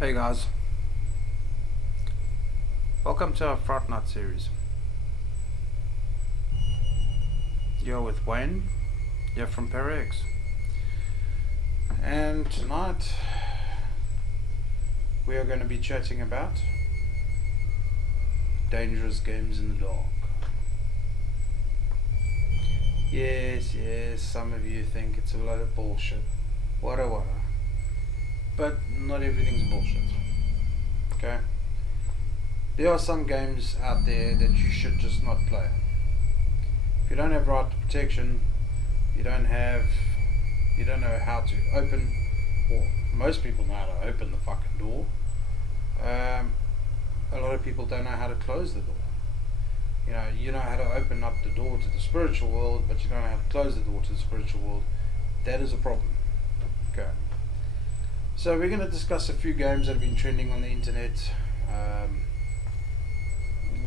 Hey guys, welcome to our Fortnite series. You're with Wayne, you're from ParaX. And tonight we are going to be chatting about dangerous games in the dark. Yes, some of you think it's a lot of bullshit. Wada. But not everything's bullshit. Okay? There are some games out there that you should just not play. If you don't have right protection, you don't know how to open, or most people know how to open the fucking door. A lot of people don't know how to close the door. You know how to open up the door to the spiritual world, but you don't know how to close the door to the spiritual world. That is a problem. Okay. So we're going to discuss a few games that have been trending on the internet.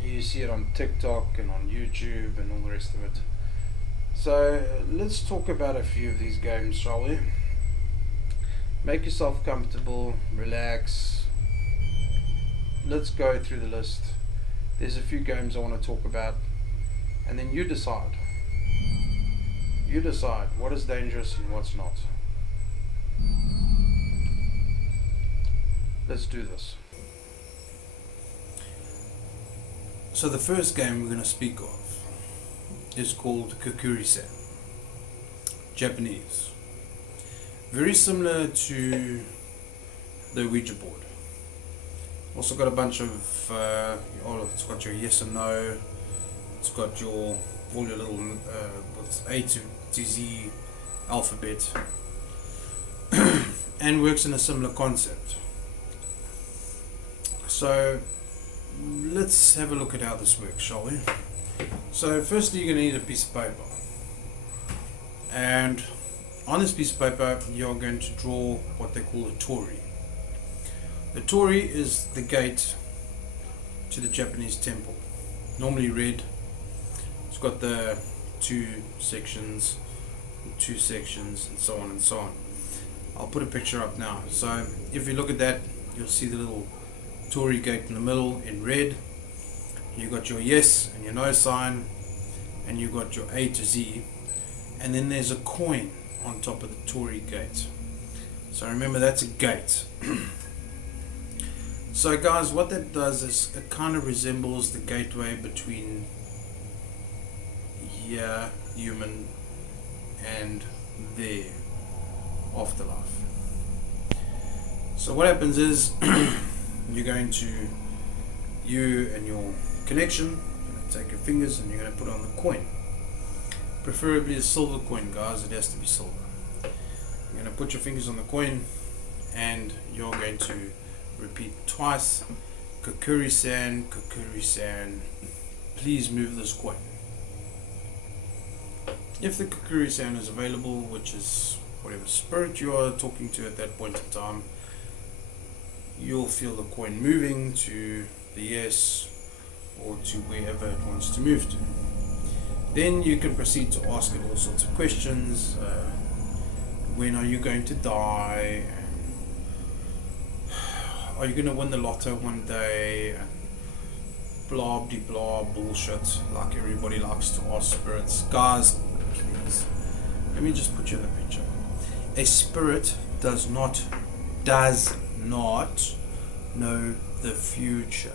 You see it on TikTok and on YouTube and all the rest of it. So let's talk about a few of these games, shall we? Make yourself comfortable, relax. Let's go through the list. There's a few games I want to talk about, and then you decide. You decide what is dangerous and what's not. Let's do this. So the first game we're going to speak of is called Kokuri Set. Japanese. Very similar to the Ouija Board. Also got a bunch of, it's got your yes and no, it's got all your little A to Z alphabet, and works in a similar concept. So let's have a look at how this works, shall we? So firstly, you're going to need a piece of paper, and on this piece of paper you're going to draw what they call a torii. The torii is the gate to the Japanese temple, normally red. It's got the two sections, and so on and so on. I'll put a picture up now. So if you look at that, you'll see the little torii gate in the middle in red. You got your yes and your no sign, and you got your A to Z, and then there's a coin on top of the torii gate. So remember, that's a gate. So guys, what that does is it kind of resembles the gateway between here, human, and their afterlife. So what happens is you're going to, you and your connection, you're going to take your fingers and you're going to put on the coin. Preferably a silver coin, guys. It has to be silver. You're going to put your fingers on the coin and you're going to repeat twice, Kokuri San, Kokuri San, please move this coin. If the Kokuri San is available, which is whatever spirit you are talking to at that point in time, you'll feel the coin moving to the yes or to wherever it wants to move to. Then you can proceed to ask it all sorts of questions. When are you going to die? Are you going to win the lotto one day? Blah de blah bullshit like everybody likes to ask spirits. Guys, please, let me just put you in the picture. A spirit does not know the future.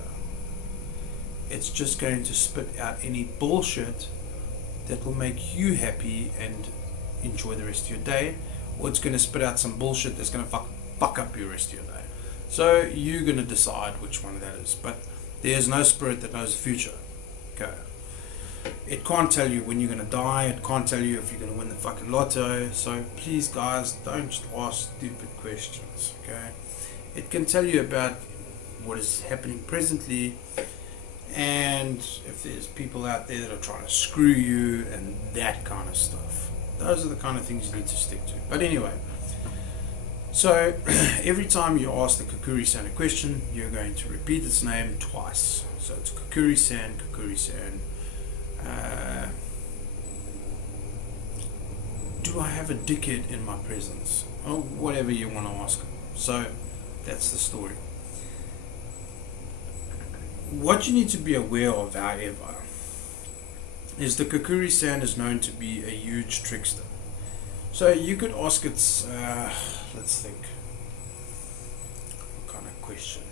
It's just going to spit out any bullshit that will make you happy and enjoy the rest of your day, or it's going to spit out some bullshit that's going to fuck up your rest of your day. So you're going to decide which one that is. But there's no spirit that knows the future. Okay. It can't tell you when you're going to die. It can't tell you if you're going to win the fucking lotto. So please, guys, don't just ask stupid questions. Okay. It can tell you about what is happening presently, and if there's people out there that are trying to screw you and that kind of stuff. Those are the kind of things you need to stick to. But anyway, so every time you ask the Kokuri San a question, you're going to repeat its name twice. So it's Kokuri San, Kokuri San. Do I have a dickhead in my presence? Or whatever you want to ask. So That's the story. What you need to be aware of, however, is the Kokuri San is known to be a huge trickster. So you could ask it, let's think, what kind of question?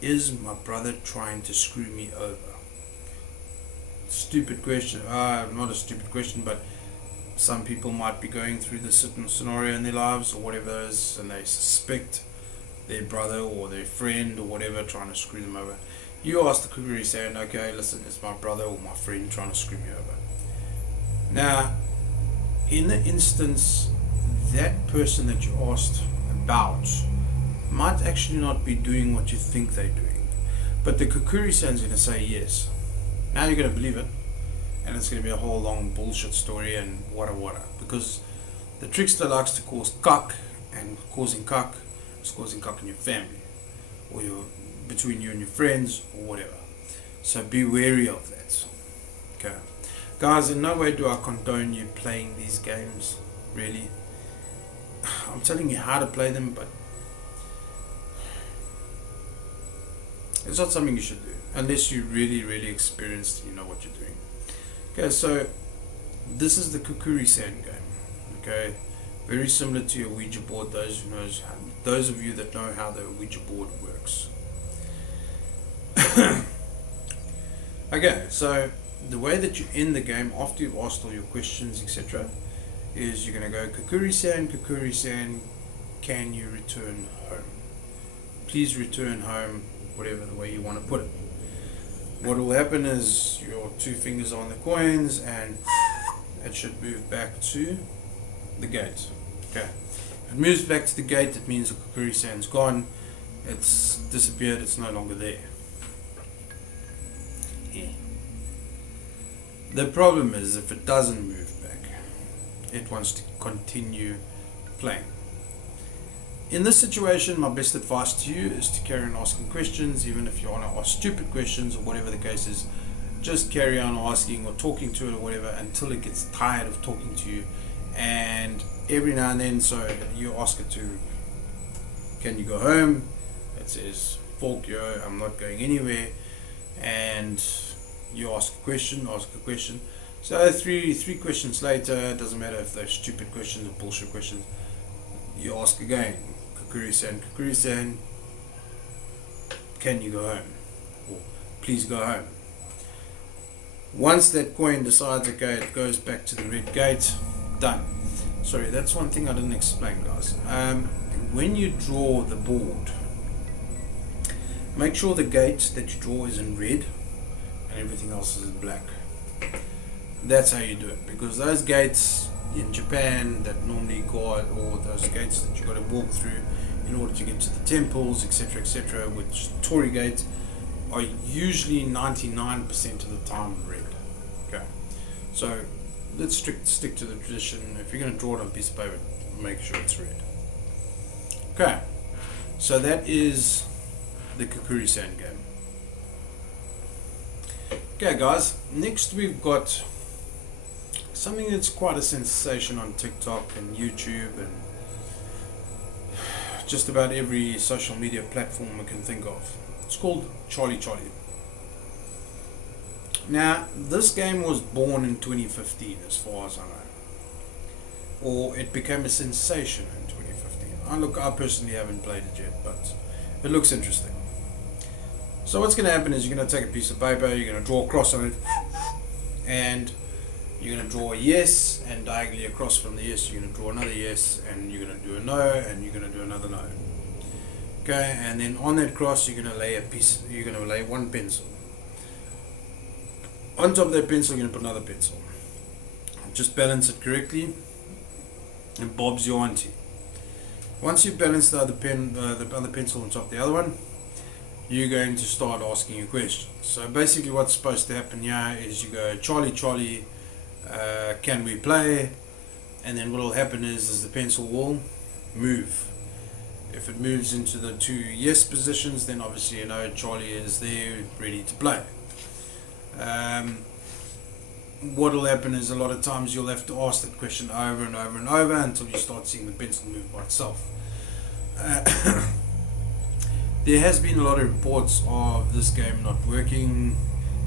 Is my brother trying to screw me over? Stupid question. Not a stupid question, but some people might be going through this certain scenario in their lives or whatever it is, and they suspect their brother or their friend or whatever trying to screw them over. You ask the Kokuri San, okay, listen, is my brother or my friend trying to screw me over? Now, in the instance, that person that you asked about might actually not be doing what you think they're doing, but the Kokuri San's going to say yes. Now you're going to believe it, and it's going to be a whole long bullshit story and wada, because the trickster likes to cause cuck, and causing cuck is causing cuck in your family, or between you and your friends, or whatever. So be wary of that. Okay, guys, in no way do I condone you playing these games, really. I'm telling you how to play them, but it's not something you should do unless you're really experienced, you know what you're doing. Okay, so this is the Kokuri San game. Okay, very similar to your Ouija board. Those of you that know how the Ouija board works. Okay, so the way that you end the game after you've asked all your questions, etc., is you're going to go Kokuri San, can you return home? Please return home, whatever the way you want to put it. What will happen is your two fingers are on the coins and it should move back to the gate. Okay, if it moves back to the gate, it means the Kokuri San's gone, it's disappeared, it's no longer there. Yeah. The problem is if it doesn't move back, it wants to continue playing. In this situation, my best advice to you is to carry on asking questions, even if you want to ask stupid questions or whatever the case is. Just carry on asking or talking to it or whatever until it gets tired of talking to you. And every now and then, so you ask it to, can you go home? It says, fuck yo, I'm not going anywhere. And you ask a question. So three questions later, it doesn't matter if they're stupid questions or bullshit questions, you ask again, Kokuri San, can you go home? Or please go home. Once that coin decides, okay, it goes back to the red gate, done. Sorry, that's one thing I didn't explain, guys. When you draw the board, make sure the gate that you draw is in red and everything else is in black. That's how you do it, because those gates in Japan that normally guard, or those gates that you got to walk through in order to get to the temples, etc., which Torii gates are usually 99% of the time red. Okay, so let's stick to the tradition. If you're going to draw it on a piece of paper, make sure it's red. Okay, so that is the Kokuri San game. Okay, guys, next we've got something that's quite a sensation on TikTok and YouTube and just about every social media platform we can think of. It's called Charlie. Now, this game was born in 2015 as far as I know. Or it became a sensation in 2015. I personally haven't played it yet, but it looks interesting. So what's going to happen is you're going to take a piece of paper, you're going to draw a cross on it, and you're going to draw a yes, and diagonally across from the yes, you're going to draw another yes, and you're going to do a no, and you're going to do another no. Okay, and then on that cross, you're going to lay one pencil. On top of that pencil, you're going to put another pencil. Just balance it correctly, and Bob's your auntie. Once you balance the other pencil on top of the other one, you're going to start asking a question. So basically what's supposed to happen here is you go, Charlie, can we play? And then what will happen is the pencil will move. If it moves into the two yes positions, then obviously you know Charlie is there ready to play. what'll happen is a lot of times you'll have to ask that question over and over and over until you start seeing the pencil move by itself. There has been a lot of reports of this game not working.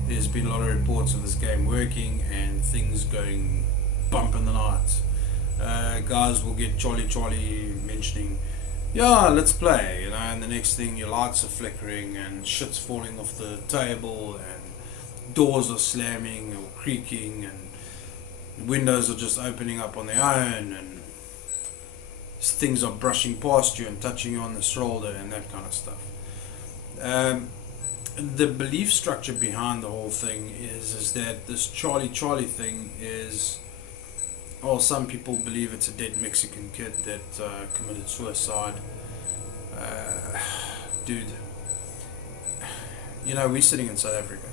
There's been a lot of reports of this game working and things going bump in the night. Guys will get Charlie mentioning, yeah, let's play, and the next thing your lights are flickering and shit's falling off the table and doors are slamming or creaking and windows are just opening up on their own and things are brushing past you and touching you on the shoulder and that kind of stuff. The belief structure behind the whole thing is that this Charlie thing is, some people believe it's a dead Mexican kid that committed suicide. Dude, we're sitting in South Africa.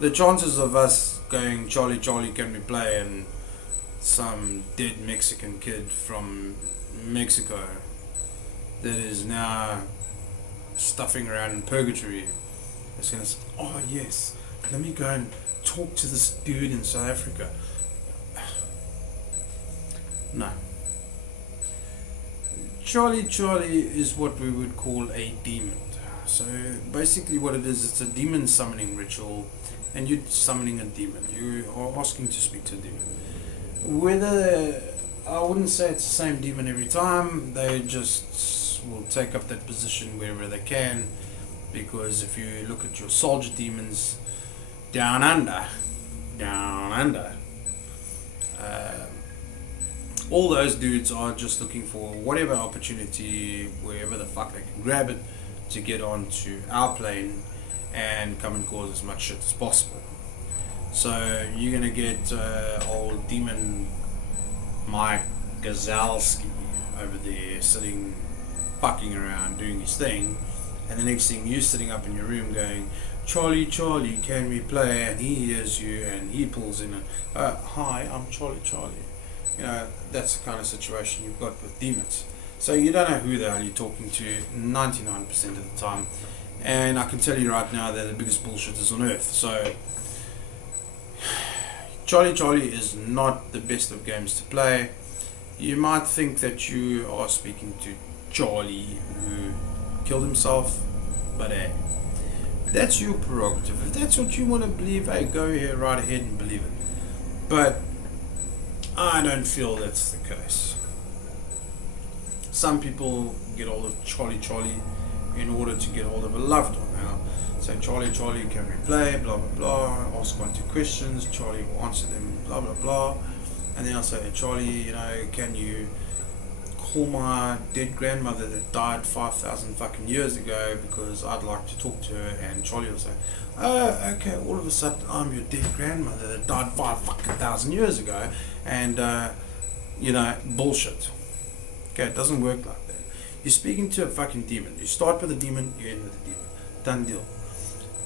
The chances of us going Charlie can we play and some dead Mexican kid from Mexico that is now stuffing around in purgatory is going to say, oh yes, let me go and talk to this dude in South Africa. No. Charlie is what we would call a demon. So basically what it is, it's a demon summoning ritual, and you're summoning a demon. You are asking to speak to a demon. Whether, I wouldn't say it's the same demon every time, they just will take up that position wherever they can, because if you look at your soldier demons down under, all those dudes are just looking for whatever opportunity, wherever the fuck they can grab it, to get onto our plane and come and cause as much shit as possible. So you're gonna get old demon Mike Gazalski over there sitting, fucking around, doing his thing, and the next thing you're sitting up in your room going, Charlie, can we play? And he hears you and he pulls in and, hi, I'm Charlie. That's the kind of situation you've got with demons. So you don't know who the hell you're talking to 99% of the time. And I can tell you right now, they're the biggest bullshitters on earth. So Charlie is not the best of games to play. You might think that you are speaking to Charlie who killed himself, but that's your prerogative. If that's what you want to believe, go here right ahead and believe it. But I don't feel that's the case. Some people get hold of Charlie in order to get hold of a loved one. Now, say, Charlie, can we play? Blah, blah, blah. Ask 1, 2 questions. Charlie will answer them, blah, blah, blah. And then I'll say, Charlie, can you call my dead grandmother that died 5,000 fucking years ago because I'd like to talk to her? And Charlie will say, oh, okay, all of a sudden I'm your dead grandmother that died 5,000 years ago. And, bullshit. Okay, it doesn't work like that. You're speaking to a fucking demon. You start with a demon, you end with a demon. Done deal.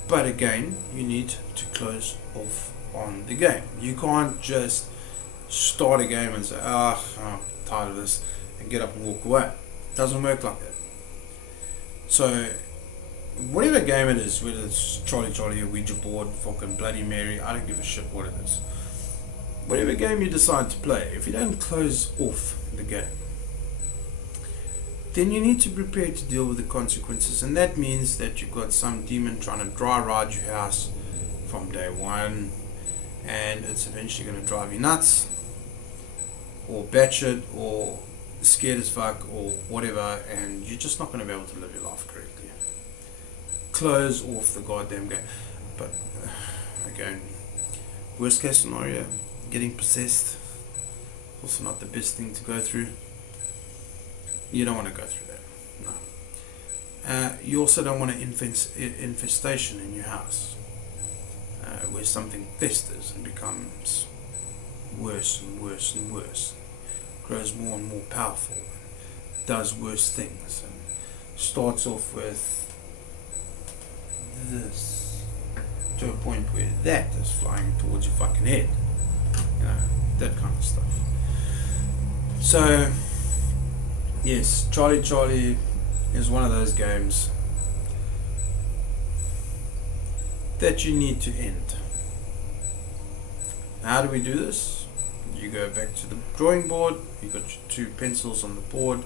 But again, you need to close off on the game. You can't just start a game and say, I'm tired of this, and get up and walk away. It doesn't work like that. So, whatever game it is, whether it's Charlie, a Ouija Board, fucking Bloody Mary, I don't give a shit what it is. Whatever game you decide to play, if you don't close off the game, then you need to prepare to deal with the consequences, and that means that you've got some demon trying to dry ride your house from day one, and it's eventually going to drive you nuts, or batshit, or scared as fuck, or whatever, and you're just not going to be able to live your life correctly. Close off the goddamn game. But again, worst case scenario, getting possessed, also not the best thing to go through. You don't want to go through that. No. You also don't want an infestation in your house, where something festers and becomes worse and worse and worse, grows more and more powerful, does worse things, and starts off with this to a point where that is flying towards your fucking head. That kind of stuff. So yes, Charlie is one of those games that you need to end. How do we do this? You go back to the drawing board, you got your 2 pencils on the board.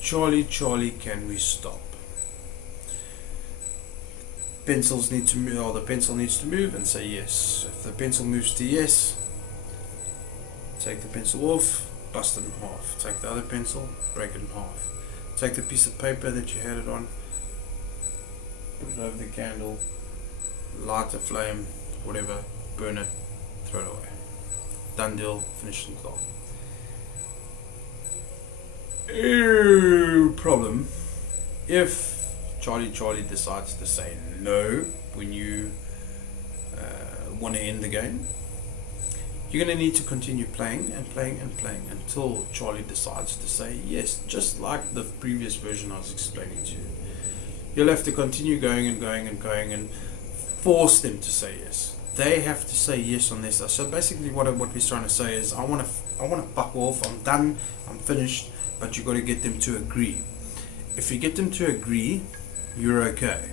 Charlie, Charlie, can we stop? Pencils need to move, or the pencil needs to move, and say yes. If the pencil moves to yes, take the pencil off, bust it in half. Take the other pencil, break it in half. Take the piece of paper that you had it on, put it over the candle, light a flame, whatever, burn it, throw it away. Done deal, finished and gone. Problem if Charlie decides to say no when you want to end the game. You're going to need to continue playing until Charlie decides to say yes, just like the previous version I was explaining to you. You'll have to continue going and force them to say yes. They have to say yes on this. So basically what we're trying to say is I want to fuck off, I'm done, I'm finished, but you've got to get them to agree. If you get them to agree, you're okay.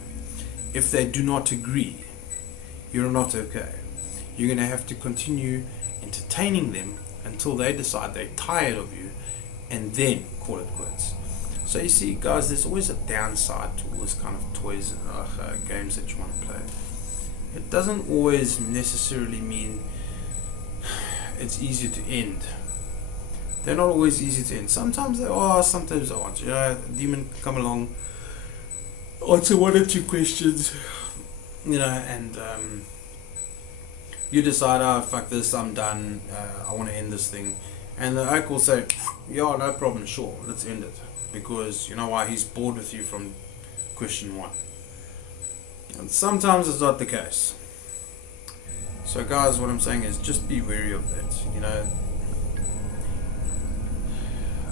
If they do not agree, you're not okay. You're going to have to continue entertaining them until they decide they're tired of you, and then call it quits. So you see, guys, there's always a downside to all this kind of toys and games that you want to play. It doesn't always necessarily mean it's easy to end. They're not always easy to end. Sometimes they are, sometimes they aren't. You know, a demon can come along, answer 1 or 2 questions, you know, and you decide, oh, fuck this, I'm done, I want to end this thing. And the oak will say, yeah, no problem, sure, let's end it. Because, you know why, he's bored with you from question 1. And sometimes it's not the case. So guys, what I'm saying is just be wary of that. You know,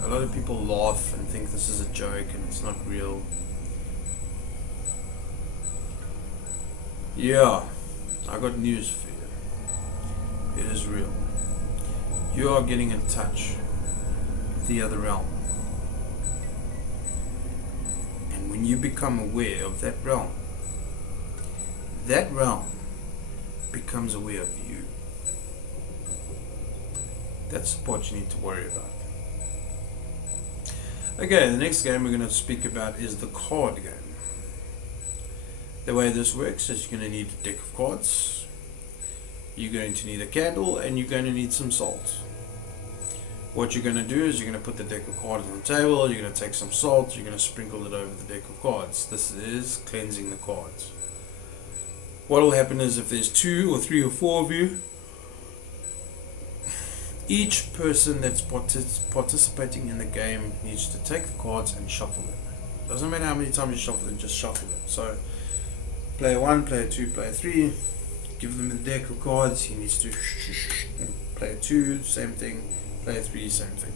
a lot of people laugh and think this is a joke and it's not real. Yeah, I got news for you. It is real. You are getting in touch with the other realm. And when you become aware of that realm becomes aware of you. That's what you need to worry about. Okay, the next game we're going to speak about is the card game. The way this works is you're going to need a deck of cards, you're going to need a candle, and you're going to need some salt. What you're going to do is you're going to put the deck of cards on the table, you're going to take some salt, you're going to sprinkle it over the deck of cards. This is cleansing the cards. What will happen is if there's 2 or 3 or 4 of you, each person that's participating in the game needs to take the cards and shuffle them. Doesn't matter how many times you shuffle them, just shuffle them. So player 1, player 2, player 3, give them a deck of cards. He needs to player 2, same thing, player 3, same thing.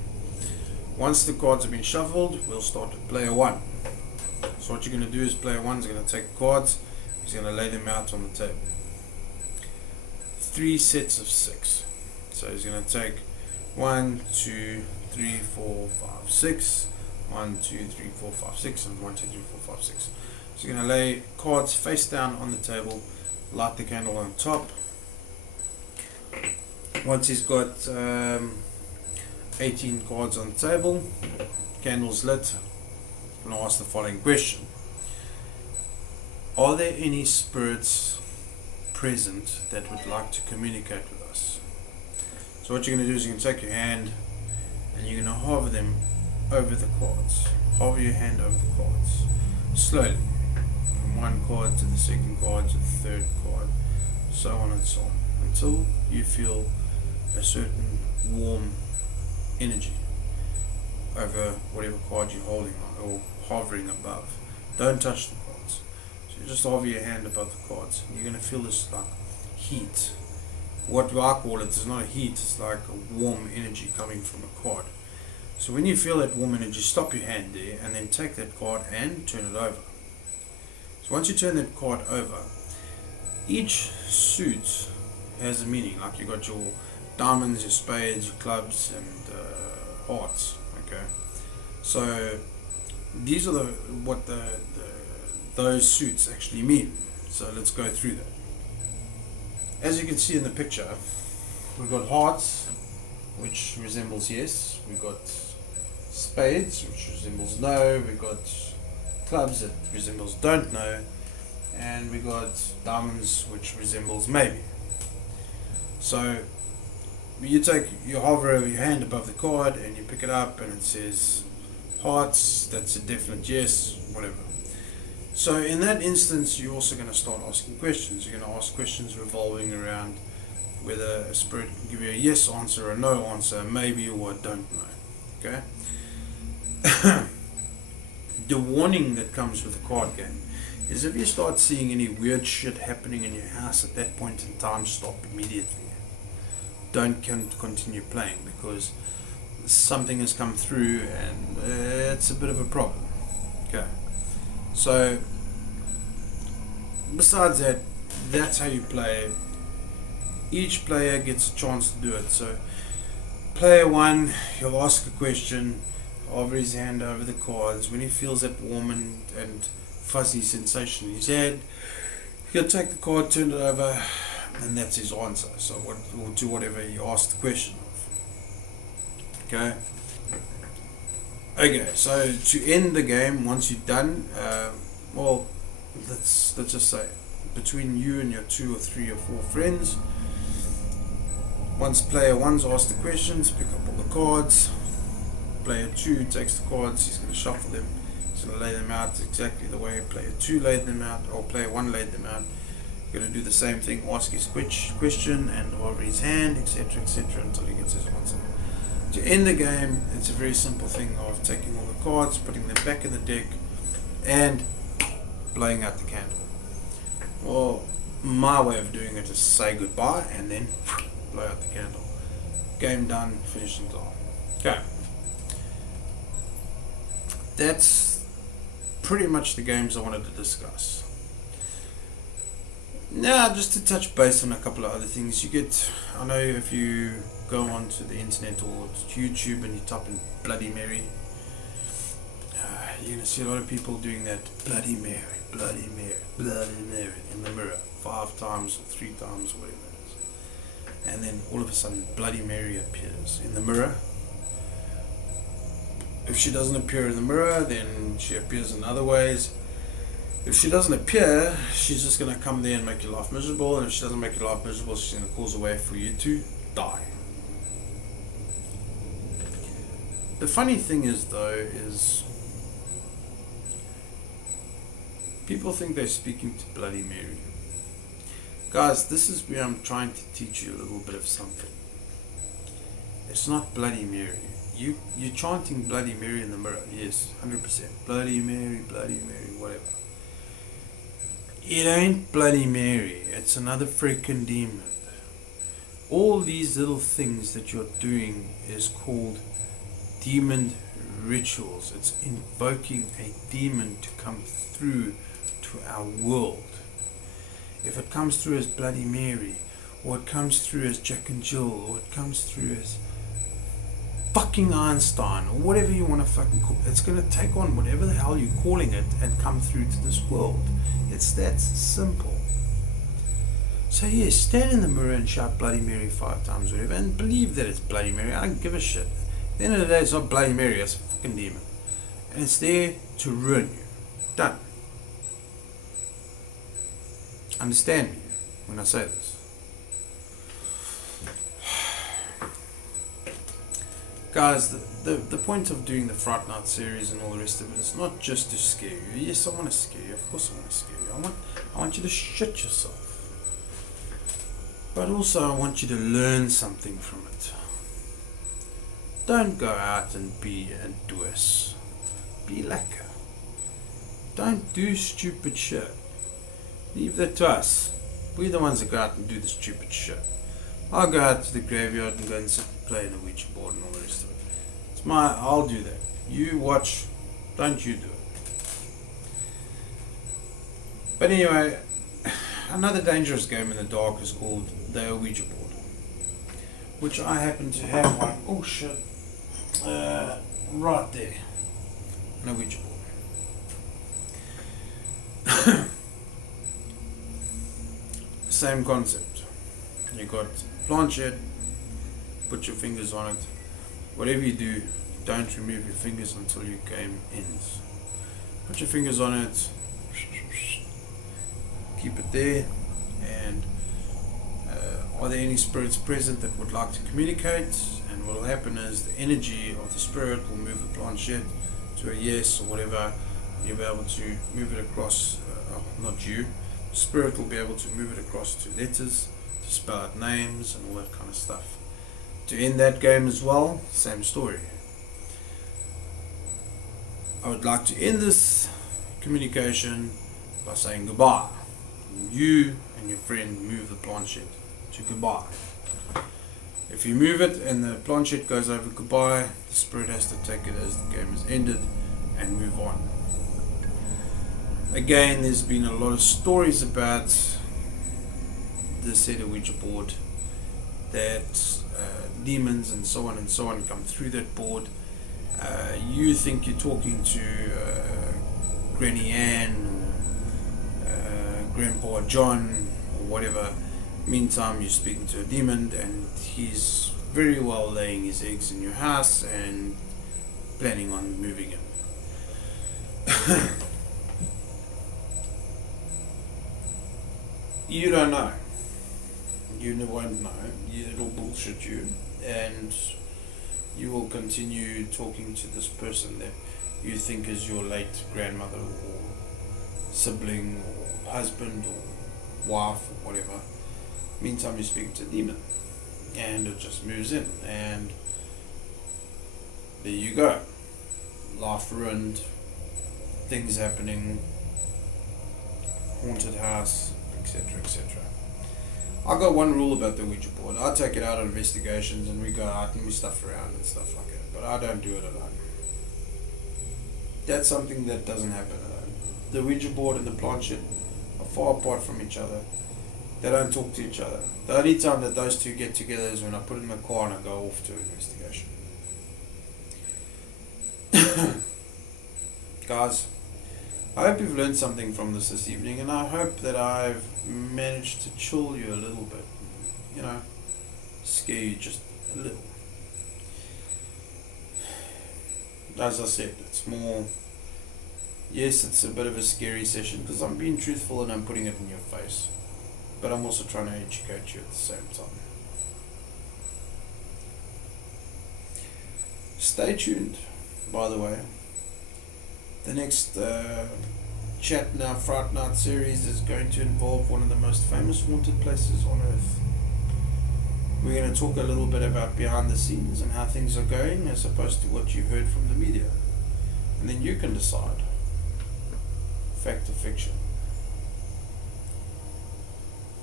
Once the cards have been shuffled, we'll start with player 1. So what you're going to do is player 1 is going to take the cards, he's going to lay them out on the table. 3 sets of 6. So he's going to take 1, 2, 3, 4, 5, 6. 1, 2, 3, 4, 5, 6, and 1, 2, 3, 4, 5, 6. So you're going to lay cards face down on the table, light the candle on top. Once he's got 18 cards on the table, candle's lit, I'm going to ask the following question. Are there any spirits present that would like to communicate with us? So what you're going to do is you're going to take your hand and you're going to hover them over the cards. Hover your hand over the cards. Slowly. From one card to the second card to the third card. So on and so on. Until you feel a certain warm energy over whatever card you're holding on or hovering above. Don't touch the cards. So you just hover your hand above the cards. And you're going to feel this like heat. What I call it is not a heat, it's like a warm energy coming from a card. So when you feel that warm energy, stop your hand there and then take that card and turn it over. So once you turn that card over, each suit has a meaning. Like you got your diamonds, your spades, your clubs, and hearts. Okay, so these are what those suits actually mean. So let's go through that. As you can see in the picture, we've got hearts, which resembles yes. We've got spades, which resembles no. We've got clubs that resembles don't know. And we got diamonds, which resembles maybe. So you hover over your hand above the card and you pick it up and it says hearts, that's a definite yes, whatever. So in that instance, you're also going to start asking questions. You're going to ask questions revolving around whether a spirit can give you a yes answer, or a no answer, maybe, or a don't know. Okay? The warning that comes with the card game is if you start seeing any weird shit happening in your house at that point in time, stop immediately. Don't continue playing, because something has come through and it's a bit of a problem. Okay. So, besides that, that's how you play. Each player gets a chance to do it. So, player 1, he'll ask a question, hover his hand over the cards. When he feels that warm and fuzzy sensation in his head, he'll take the card, turn it over, and that's his answer. So we'll do whatever he asked the question of. Okay, so to end the game, once you're done, well, let's just say, between you and your 2 or 3 or 4 friends, once player 1's asked the questions, pick up all the cards. Player 2 takes the cards, he's going to shuffle them. He's going to lay them out exactly the way player 2 laid them out, or player 1 laid them out. You're going to do the same thing, ask his question and hover his hand, etc., until he gets his answer. To end the game, it's a very simple thing of taking all the cards, putting them back in the deck, and blowing out the candle. Well, my way of doing it is say goodbye and then blow out the candle. Game done, finished and gone. Okay. That's pretty much the games I wanted to discuss. Now, just to touch base on a couple of other things, I know if you go onto the internet or YouTube and you type in Bloody Mary, you're going to see a lot of people doing that Bloody Mary, Bloody Mary, Bloody Mary in the mirror 5 times or 3 times, whatever it is. And then all of a sudden Bloody Mary appears in the mirror. If she doesn't appear in the mirror, then she appears in other ways. If she doesn't appear, she's just going to come there and make your life miserable. And if she doesn't make your life miserable, she's going to cause a way for you to die. The funny thing is, though, is people think they're speaking to Bloody Mary. Guys, this is where I'm trying to teach you a little bit of something. It's not Bloody Mary. You're chanting Bloody Mary in the mirror. Yes, 100%. Bloody Mary, whatever. It ain't Bloody Mary. It's another freaking demon. All these little things that you're doing is called demon rituals. It's invoking a demon to come through to our world. If it comes through as Bloody Mary, or it comes through as Jack and Jill, or it comes through as fucking Einstein, or whatever you want to fucking call it, it's going to take on whatever the hell you're calling it and come through to this world. It's that simple. So yes, stand in the mirror and shout Bloody Mary 5 times, whatever, and believe that it's Bloody Mary. I don't give a shit. At the end of the day, it's not Bloody Mary, it's a fucking demon. And it's there to ruin you. Done. Understand me when I say this. Guys, the point of doing the Fright Night series and all the rest of it is not just to scare you. Yes, I want to scare you. Of course I want to scare you. I want you to shit yourself. But also I want you to learn something from it. Don't go out and be a dwarf. Be lekker. Don't do stupid shit. Leave that to us. We're the ones that go out and do the stupid shit. I'll go out to the graveyard and go and sit and play in a Ouija board and all the rest of it. I'll do that. You watch, don't you do it. But anyway, another dangerous game in the dark is called the Ouija Board, which I happen to have one. Oh shit. Right there. An Ouija board. Same concept. You got planchette, put your fingers on it. Whatever you do, don't remove your fingers until your game ends. Put your fingers on it, keep it there, and are there any spirits present that would like to communicate? And what will happen is the energy of the spirit will move the planchette to a yes or whatever. You'll be able to move it across, not you, the spirit will be able to move it across to letters, to spell out names and all that kind of stuff. To end that game as well, same story. I would like to end this communication by saying goodbye. You and your friend move the planchette to goodbye. If you move it and the planchette goes over goodbye, the spirit has to take it as the game is ended and move on. Again, there's been a lot of stories about the said Ouija board, that demons and so on come through that board. You think you're talking to Granny Ann, Grandpa John, or whatever. Meantime, you're speaking to a demon, and he's very well laying his eggs in your house and planning on moving in. You don't know. You won't know. It'll bullshit you, and you will continue talking to this person that you think is your late grandmother or sibling or husband or wife or whatever. Meantime, you're speaking to a demon, and it just moves in, and there you go. Life ruined, things happening, haunted house, etc., etc. I got one rule about the Ouija board. I take it out on investigations, and we go out and we stuff around and stuff like that, but I don't do it alone. That's something that doesn't happen alone. The Ouija board and the planchette are far apart from each other. They don't talk to each other. The only time that those two get together is when I put it in the car and I go off to an investigation. Guys, I hope you've learned something from this evening, and I hope that I've managed to chill you a little bit. You know, scare you just a little. As I said, it's more, yes, it's a bit of a scary session because I'm being truthful and I'm putting it in your face. But I'm also trying to educate you at the same time. Stay tuned, by the way. The next Chat Now Fright Night series is going to involve one of the most famous haunted places on earth. We're going to talk a little bit about behind the scenes and how things are going as opposed to what you heard from the media. And then you can decide, fact or fiction.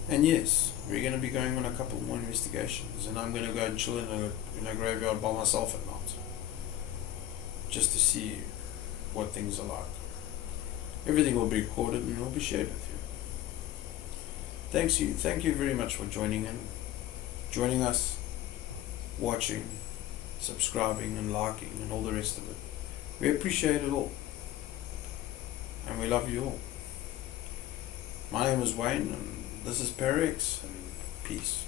And yes, we're going to be going on a couple more investigations, and I'm going to go and chill in a graveyard by myself at night, just to see what things are like. Everything will be recorded and will be shared with you. Thank you very much for joining us, watching, subscribing and liking and all the rest of it. We appreciate it all, and we love you all. My name is Wayne, and this is ParaX, and peace.